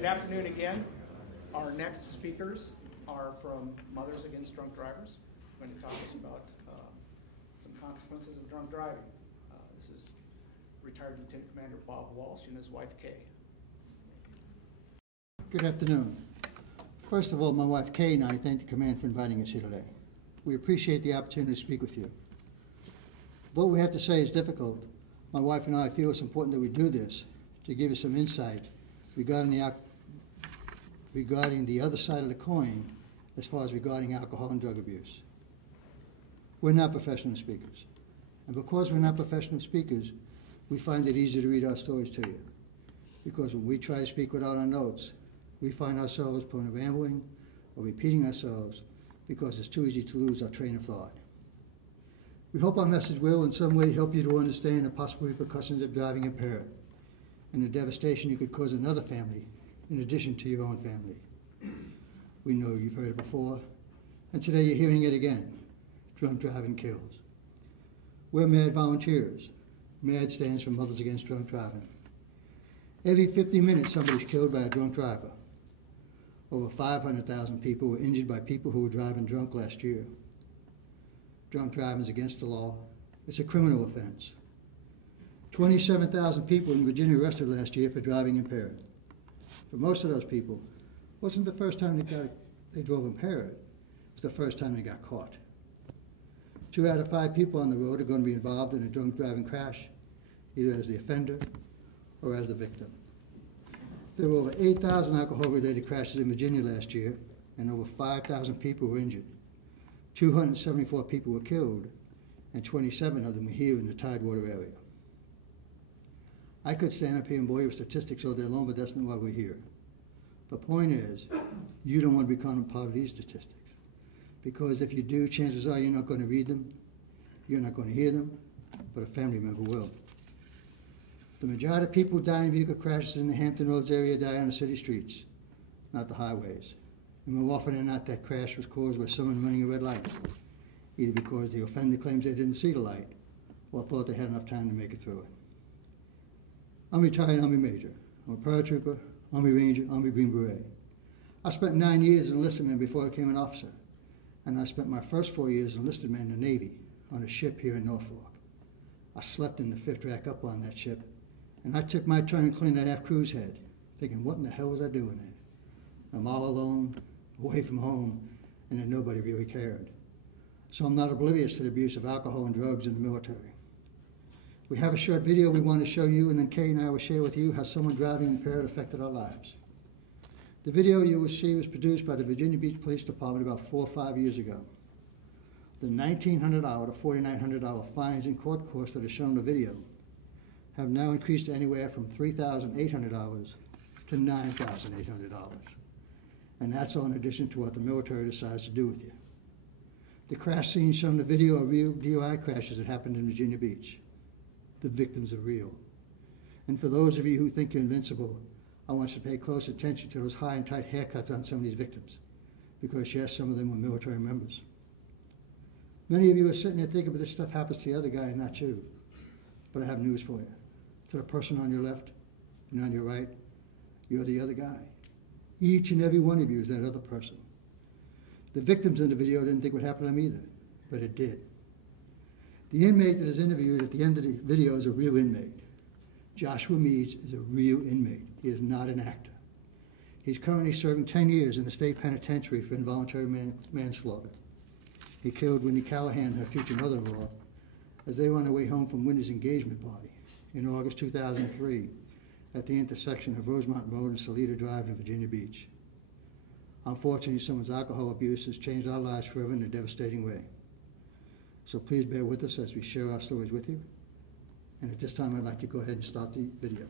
Good afternoon again. Our next speakers are from Mothers Against Drunk Drivers. We're going to talk to us about some consequences of drunk driving. This is retired Lieutenant Commander Bob Walsh and his wife Kay. Good afternoon. First of all, my wife Kay and I thank the command for inviting us here today. We appreciate the opportunity to speak with you. What we have to say is difficult. My wife and I feel it's important that we do this to give you some insight regarding the other side of the coin as far as regarding alcohol and drug abuse. We're not professional speakers. And because we're not professional speakers, we find it easy to read our stories to you. Because when we try to speak without our notes, we find ourselves prone to rambling or repeating ourselves because it's too easy to lose our train of thought. We hope our message will in some way help you to understand the possible repercussions of driving impaired and the devastation you could cause another family in addition to your own family. We know you've heard it before, and today you're hearing it again. Drunk driving kills. We're MAD volunteers. MAD stands for Mothers Against Drunk Driving. Every 50 minutes somebody's killed by a drunk driver. Over 500,000 people were injured by people who were driving drunk last year. Drunk driving is against the law. It's a criminal offense. 27,000 people in Virginia arrested last year for driving impaired. For most of those people, it wasn't the first time they drove impaired. It was the first time they got caught. 2 out of 5 people on the road are going to be involved in a drunk driving crash, either as the offender or as the victim. There were over 8,000 alcohol-related crashes in Virginia last year, and over 5,000 people were injured. 274 people were killed, and 27 of them were here in the Tidewater area. I could stand up here and bore you with statistics all day long, but that's not why we're here. The point is, you don't want to become a part of these statistics. Because if you do, chances are you're not going to read them, you're not going to hear them, but a family member will. The majority of people who die in vehicle crashes in the Hampton Roads area die on the city streets, not the highways. And more often than not, that crash was caused by someone running a red light, either because the offender claims they didn't see the light or thought they had enough time to make it through it. I'm a retired Army Major. I'm a paratrooper, Army Ranger, Army Green Beret. I spent 9 years as an enlisted man before I became an officer, and I spent my first 4 years as an enlisted man in the Navy on a ship here in Norfolk. I slept in the 5th rack up on that ship, and I took my turn cleaning that aft cruise head, thinking, what in the hell was I doing there? I'm all alone, away from home, and then nobody really cared. So I'm not oblivious to the abuse of alcohol and drugs in the military. We have a short video we want to show you, and then Kay and I will share with you how someone driving impaired affected our lives. The video you will see was produced by the Virginia Beach Police Department about 4 or 5 years ago. The $1,900 to $4,900 fines and court costs that are shown in the video have now increased to anywhere from $3,800 to $9,800. And that's all in addition to what the military decides to do with you. The crash scenes shown in the video are real DUI crashes that happened in Virginia Beach. The victims are real. And for those of you who think you're invincible, I want you to pay close attention to those high and tight haircuts on some of these victims, because yes, some of them were military members. Many of you are sitting there thinking, but this stuff happens to the other guy and not you. But I have news for you. To the person on your left and on your right, you're the other guy. Each and every one of you is that other person. The victims in the video didn't think what happened to them either, but it did. The inmate that is interviewed at the end of the video is a real inmate. Joshua Meads is a real inmate. He is not an actor. He's currently serving 10 years in the state penitentiary for involuntary manslaughter. He killed Winnie Callahan and her future mother-in-law as they were on their way home from Winnie's engagement party in August 2003 at the intersection of Rosemont Road and Salida Drive in Virginia Beach. Unfortunately, someone's alcohol abuse has changed our lives forever in a devastating way. So please bear with us as we share our stories with you. And at this time, I'd like to go ahead and start the video.